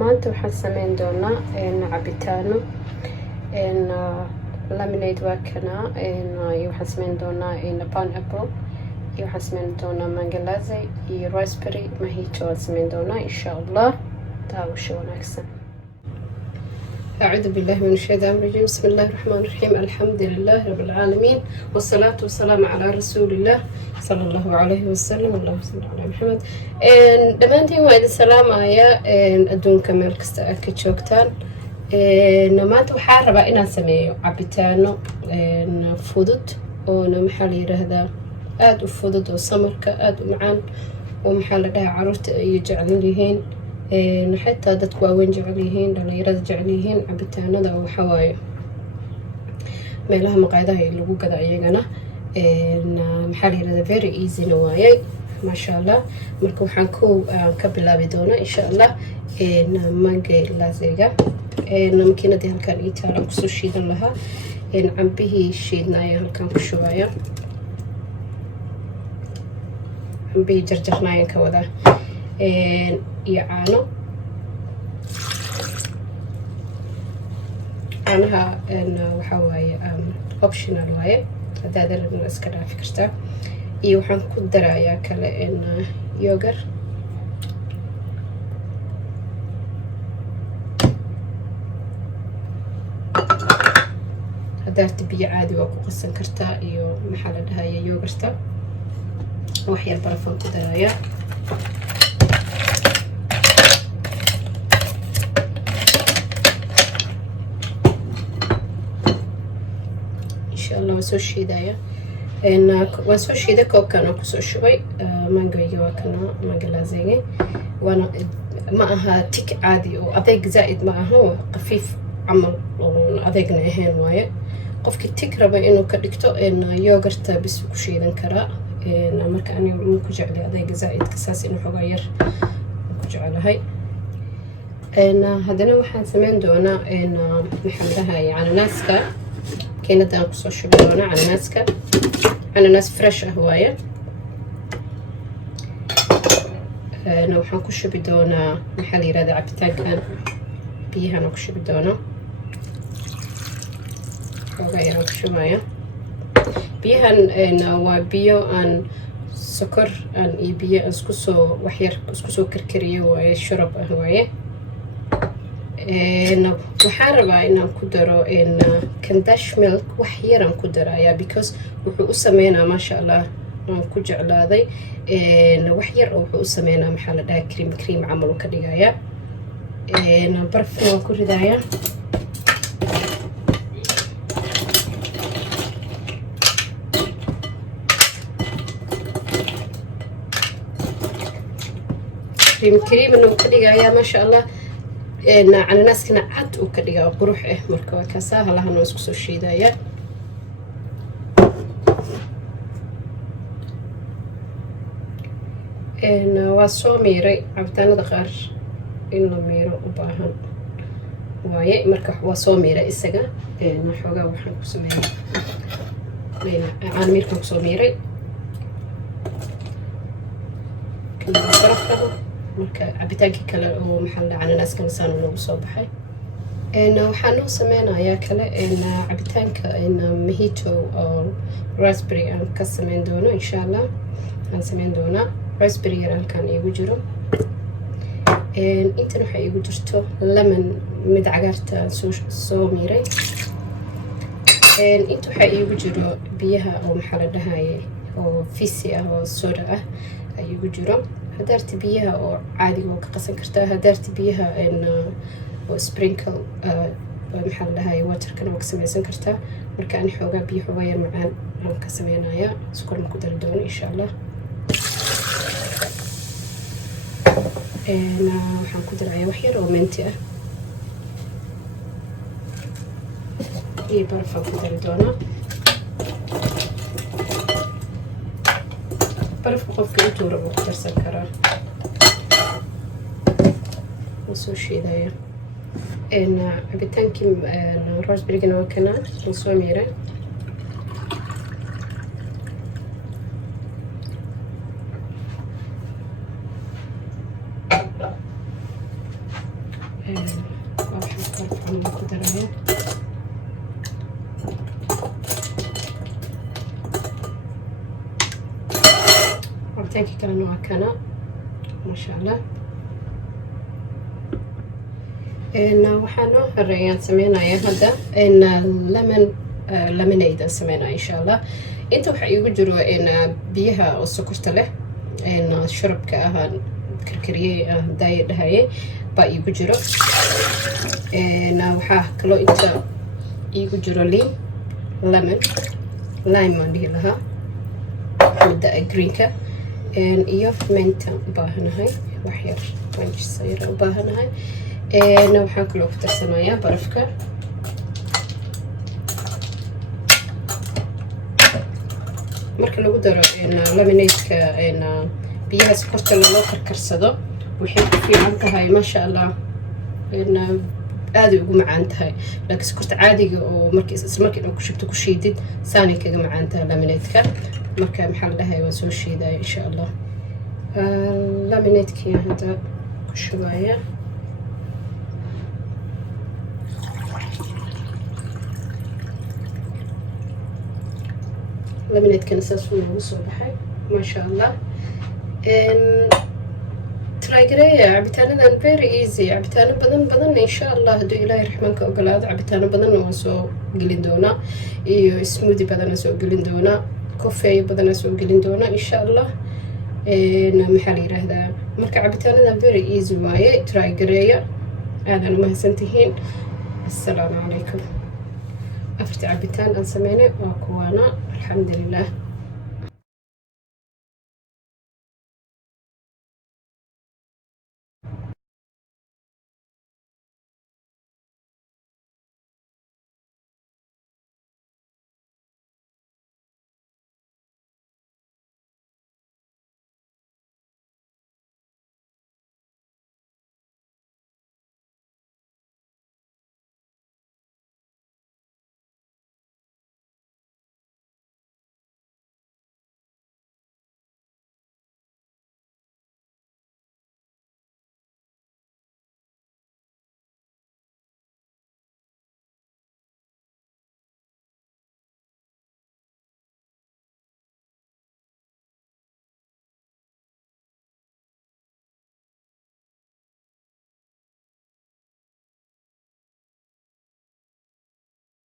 maanta waxaan sameyn doonaa cabitaano lemonade waa kana iyo waxaan sameyn doonaa pineapple iyo waxaan sameyn doonaa mango latte iyo raspberry mojito waan sameyn doonaa insha Allah daawasho wanaagsan. أعوذ بالله من الشيطان الرجيم. بسم الله الرحمن الرحيم. الحمد لله رب العالمين والصلاة والسلام على رسول الله صلى الله عليه وسلم. اللهم صل على محمد. دمانتين waa idin salaamaya adduunka meel kasta aad ka joogtaan. maanta waxaan rabaa inaan sameeyo cabitaano fudud oo maxaa la yiraahdaa aad u fudud oo samarka aad u macaan oo maxaa la dhahaa carruurta ay jecel yihiin حتى dadku waaweyn jecel yihiin dhalinyarada jecel yihiin cabitaanada waxa waaye meelaha maqaayadaha lagu gado ayagana maxaa la yiraahdaa very easy na waaye ma sha Allah. marka waxaan ka bilaabi doonaa insha Allah mango latte-ga makiinada halkaan ii taalan kusoo shiidan lahaa cambihii shiidnaya halkaan ku shubaya cambihii jarjarnayaan ka wadaa iyo caanaha waxa waaye optional waaye haddaad rabin iska dhaafi kartaa. iyo waxaan ku darayaa kale yogurt haddaad biyo caadi waa ku qasan kartaa iyo maxaa la dhahayaa yogurta wax yar barafaan ku darayaa الله وسو شيدايا وسو شيدا كوكان وكسو شوي مانجو يواكنا مانجو لازيني وانا معها تيك عادي وأذيق زائد معها خفيف عمل أذيقنا هين وايا قفكي تيك ربا إنو كدكتو إن يوغرت بس كشيدا كرا إن مركا أني ممكن جعلي أذيق زائد كساس إنو حغير ممكن جعلي هاي إن هادنا وحان سمين دونا إن محمدها يعني ناسكا كينات أنا كسر شبيرنا على ناسكا على ناس فريش هواية أنا وحن كش بدونا محلي راد عبتان كان بيها أنا كش بدونا وغير كش مايا بيها أنا وبيو أن سكر أن يبيا أسكسو وحير أسكسو كركريو وشرب هواية waxaan rabaa inaan ku daro candash milk wax yaraan ku darayaa because wuxuu u sameynaa maasha Allah aan ku jeclaaday wax yar oo wuxuu u sameynaa maxaa la dhahaa cream camal oo ka dhigaya barafna waan ku ridayaa cream inuu ka dhigayaa maasha Allah على ناس كنا عد وكذا قروح مركوا كاسها لها ناس كسر شيء دايا إن واسو ميري عبتنا دقار إنه ميرو وباهن ويا مركح واسو ميري إسقى إن حوجا وحن كسر ميري أنا ميركم كسر ميري كنا فرحته marka cabitaankii kale oo maxaa la cananaas kan saan loogu soo baxay waxaan noo sameynayaa kale cabitaanka mojito oo raspberry aan ka sameyn doono insha Allah aan sameyn doonaa raspberry yar halkaan iigu jiro intan waxa iigu jirto lemon mid cagaarta soo miiray inta waxa iigu jiro biyaha oo maxaa la dhahaye oo fisi ah oo soda ah iigu jiro هدرت بيها أو عادي وكقسم كرتها هدرت بيها إن sprinkle محل هاي واتر كنا وكسمين سنكرتها مركان حوجا بيه حوير معان هم كسمين يا سكر مقدر الدون إن شاء الله أنا حنقدر على وحير ومنتئة إيه برفع قدر الدونة barafka qofka intuu rabo ku darsan karaa soo shiidaya cabitaankii raspberry-gana waa kana soo miiray cabitaankii kalena waa kana maasha allah. waxaa noo horeeyaan sameynaya hadda lemonade sameynaya insha allah. inta waxaa iigu jiro biyaha oo sokorta leh sharabka ahaan karkariyey daaya dhahayay baa iigu jiro. waxaa kaloo inta iigu jiro lime waan dhihi lahaa midda greenka iyo menta ubaahanahay waxyar wanjisayra ubaahanahay. waxaan kaloo ku darsanayaa barafka. marka lagu daro lemonade-ka biyaha sokorta loo karkarsado waxay ku fiican tahay maasha allah. aaday ugu macaan tahay, laakiin sokorta caadiga oo isla markii ku shubto ku shiidid saanay kaga macaan tahay lemonade-ka. marka maxaa la dhahay waan soo shiidaya insha allah. lemonade-kii hadda ku shubaya. lemonade-kana saas uu noogu soo baxay maasha allah. trygareeya cabitaanadan very easy. cabitaano badan insha allah hadduu ilaahay raxmaanka ogolaado cabitaano badanna waan soo gelin doonaa, iyo smoothie badana soo gelin doonaa, coffee badana soo gelin doonaa insha allah. maxaa la yiraahdaa marka cabitaanadan very easy waaye. trygareeya aadaan umahadsantihiin. assalaamu calaykum. afarta cabitaan aan sameynay waa kuwaana alxamdulilah.